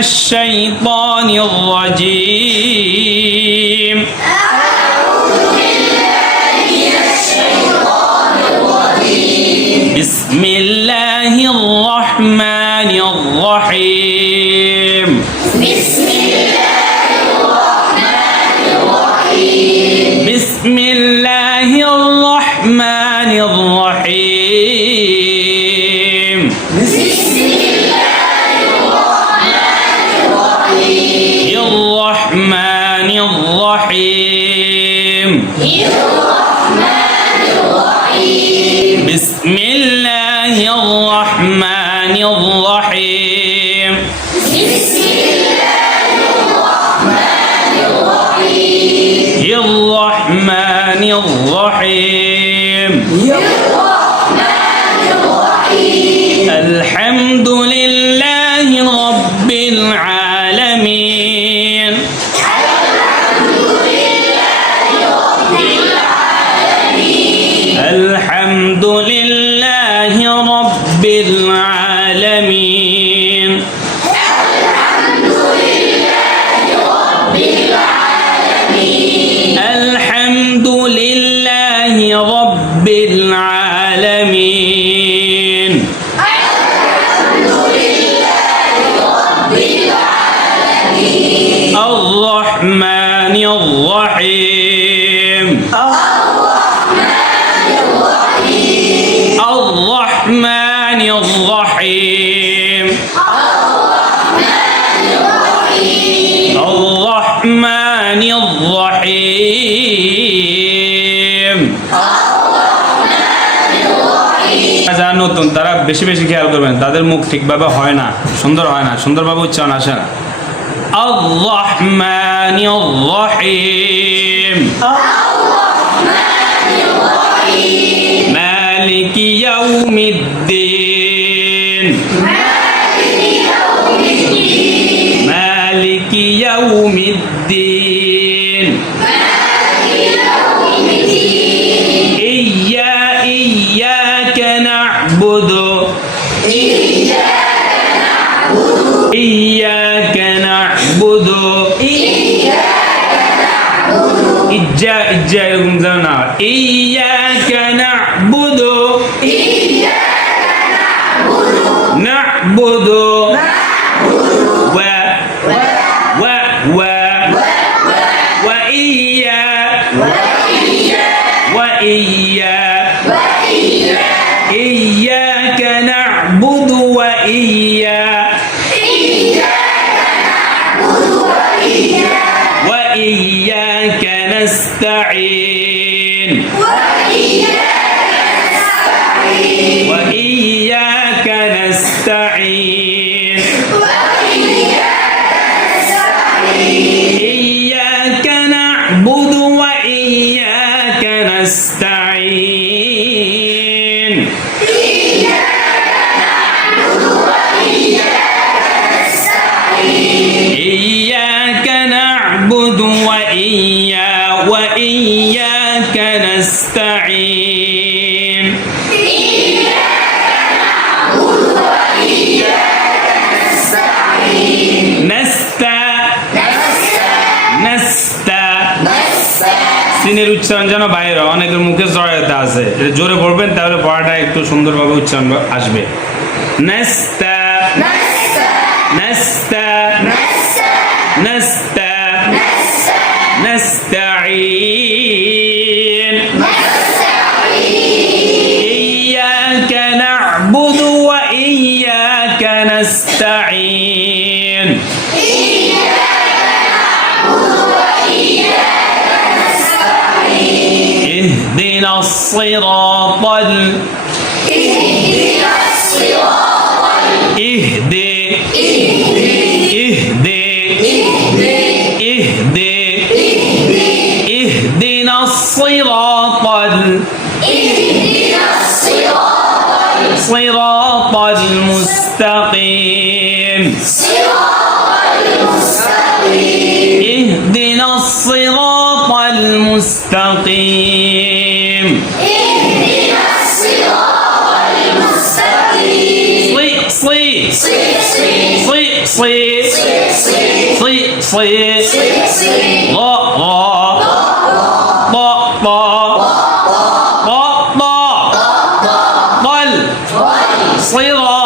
الشيطان الرجيم. بسم الله الرحمن الرحيم. بسم الله الرحمن الرحيم. بسم الله الرحمن الرحيم الرحيم. الرحمن الرحيم بسم الله الرحمن الرحيم بسم الله الرحمن الرحيم. الرحمن الرحيم. الرحمن الرحيم যারা নতুন তারা বেশি বেশি খেয়াল করবেন তাদের মুখ ঠিকভাবে হয় না সুন্দর হয় না সুন্দরভাবে উচ্চারণ আসে না الرحمن الرحيم مالك يوم الدين مالك يوم الدين زمنا إياك نعبد نعبد وإياك نستعين. وإياك نستعين وإياك نستعين وإياك نستعين إياك نعبد وإياك نستعين. إياك نعبد وإياك نستعين. إياك نعبد وإياك যেন বাইরে অনেকের মুখে জড়াতে আছে। এটা জোরে পড়বেন তাহলে পড়াটা একটু সুন্দরভাবে উচ্চারণ আসবে। নেস্তা নেস্তা নাস্তা اهدنا الصراط اهدي. اهدنا الصراط ال... صراط المستقيم. اهدنا الصراط المستقيم. صي صي صي صي صي صي غا غا طا طا طا طا طل صراط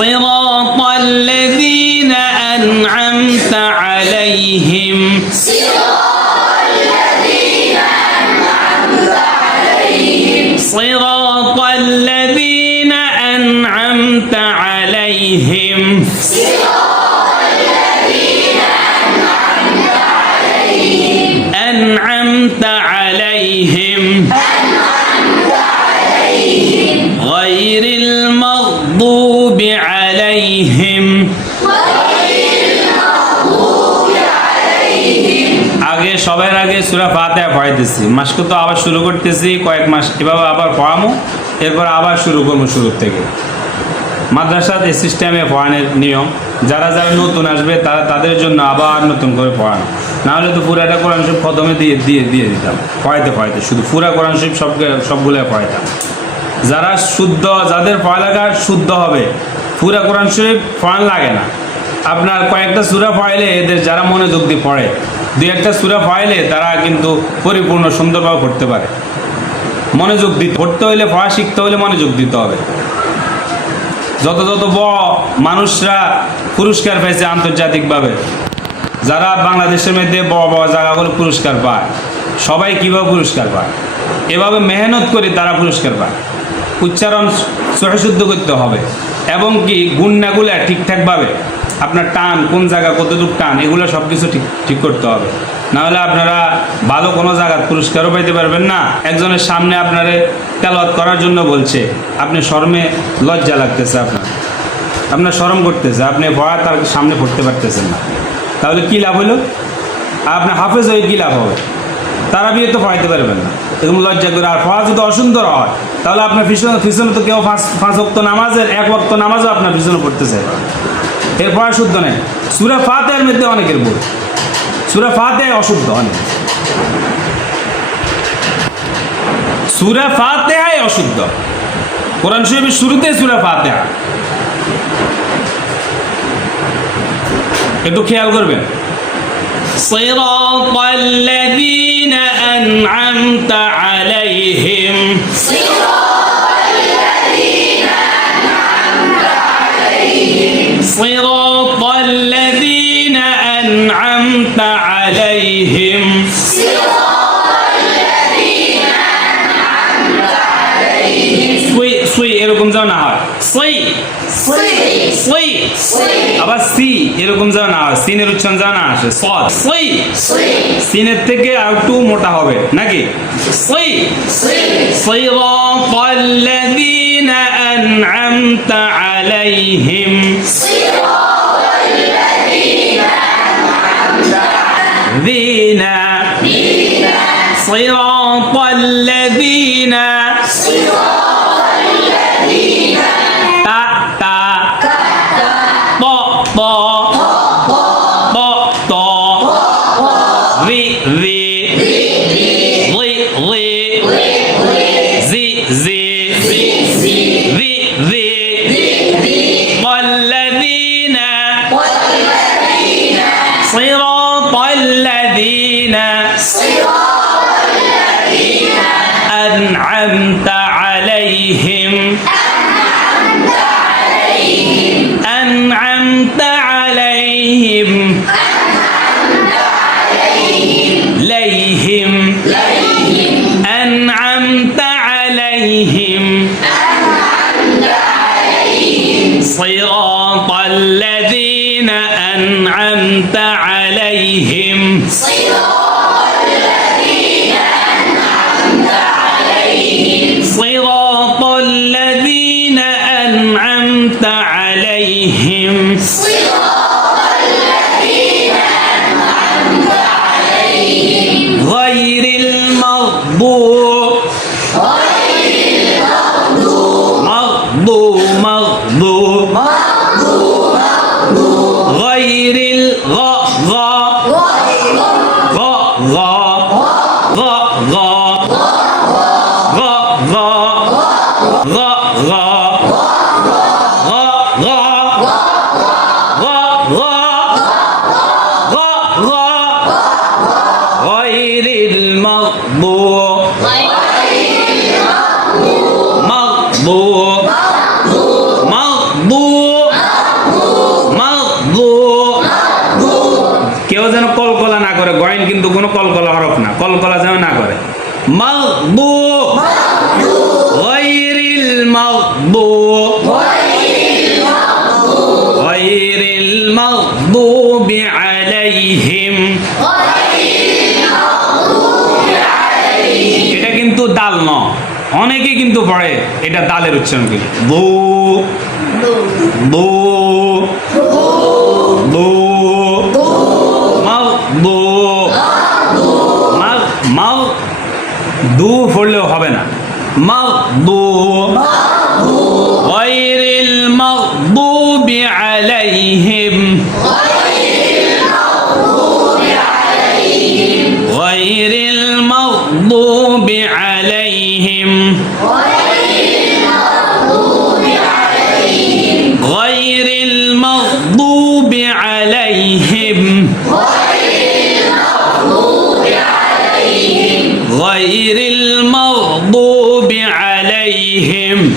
صراط الذين أنعمت عليهم. صراط الذين أنعمت عليهم. أنعمت عليهم. غير المغضوب সবার আগে সুরা ফাতে পড়াইতেছি মাসকে তো আবার শুরু করতেছি, কয়েক মাস এভাবে আবার পড়ামো, এরপর আবার শুরু করব শুরু থেকে। মাদ্রাসাত সিস্টেমে পড়ানোর নিয়ম, যারা যারা নতুন আসবে, তারা তাদের জন্য আবার নতুন করে পড়ানো। না হলে তো পুরাটা কোরআন শরীফ প্রথমে দিয়ে দিয়ে দিয়ে দিতাম, পড়াইতে পড়াইতে। শুধু পুরা কোরআন শরীফ সব সবগুলো পড়াইতাম। যারা শুদ্ধ, যাদের পড়ালেখা শুদ্ধ হবে, পুরা কোরআন শরীফ পড়ান লাগে না। আপনার কয়েকটা সুরা পড়াইলে এদের যারা মনোযোগ দিয়ে পড়ে দুই একটা সুরা পড়াইলে তারা কিন্তু পরিপূর্ণ সুন্দরভাবে পড়তে পারে। মনোযোগ দিতে পড়তে হলে পড়া শিখতে হলে মনোযোগ দিতে হবে। যত যত ব মানুষরা পুরস্কার পাইছে আন্তর্জাতিকভাবে, যারা বাংলাদেশের মধ্যে বড় বড় জায়গাগুলো পুরস্কার পায়, সবাই কীভাবে পুরস্কার পায়? এভাবে মেহনত করে তারা পুরস্কার পায়। উচ্চারণ সহশুদ্ধ করতে হবে এবং কি গুণনাগুলো ঠিকঠাকভাবে আপনার টান, কোন জায়গা কতটুকু টান, এগুলো সব কিছু ঠিক ঠিক করতে হবে। নাহলে আপনারা ভালো কোনো জায়গার পুরস্কারও পাইতে পারবেন না। একজনের সামনে আপনারে তেলাওয়াত করার জন্য বলছে, আপনি শর্মে লজ্জা লাগতেছে আপনার। আপনার শরম করতেছে, আপনি পড়া তার সামনে পড়তে পারতেছেন না। তাহলে কী লাভ হলো আপনার হাফেজ হয়ে কী লাভ হবে? তারা বিয়ে তো পড়াইতে পারবেন না। এরকম লজ্জা করে, আর পড়া যদি অসুন্দর হয়, তাহলে আপনার পিছনে পিছনে তো কেউ ফাঁস পাঁচ অক্ত নামাজের, এক অক্ত নামাজও আপনার পিছনে পড়তে চাই এর পড়া শুদ্ধ নেই সুরা ফাতের মধ্যে অনেকের ভুল সুরা ফাতে অশুদ্ধ অনেক সুরা ফাতেহাই অশুদ্ধ কোরআন শরীফের শুরুতে সুরা ফাতেহা একটু খেয়াল করবেন صراط الذين أنعمت عليهم صراط الذين أنعمت عليهم. সুই সি এরকম যেন না হয় সিনের উচ্চারণ যেন না আসে সদ সুই সিনের থেকে আর একটু মোটা হবে নাকি সুই صراط الذين أنعمت عليهم ذين صراط الذين تا تا طا طا عليهم. صراط الذين أنعمت عليهم. صراط الذين أنعمت عليهم. صراط الذين أنعمت عليهم صراط الذين أنعمت عليهم غير المغضوب المغضوب مغضوب مغضوب مغضوب কেউ যেন কলকলা না করে গয়েন কিন্তু কোনো কলকলা হরফ না কলকলা যেন না করে মগদুব غير المغضوب غير المغضوب عليهم এটা অনেকে কিন্তু পড়ে এটা দালের উচ্চারণ করে দো দো দো দো মাল, দু পড়লেও হবে না। মাল, দো المغضوب عليهم.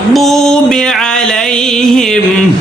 المغضوب عليهم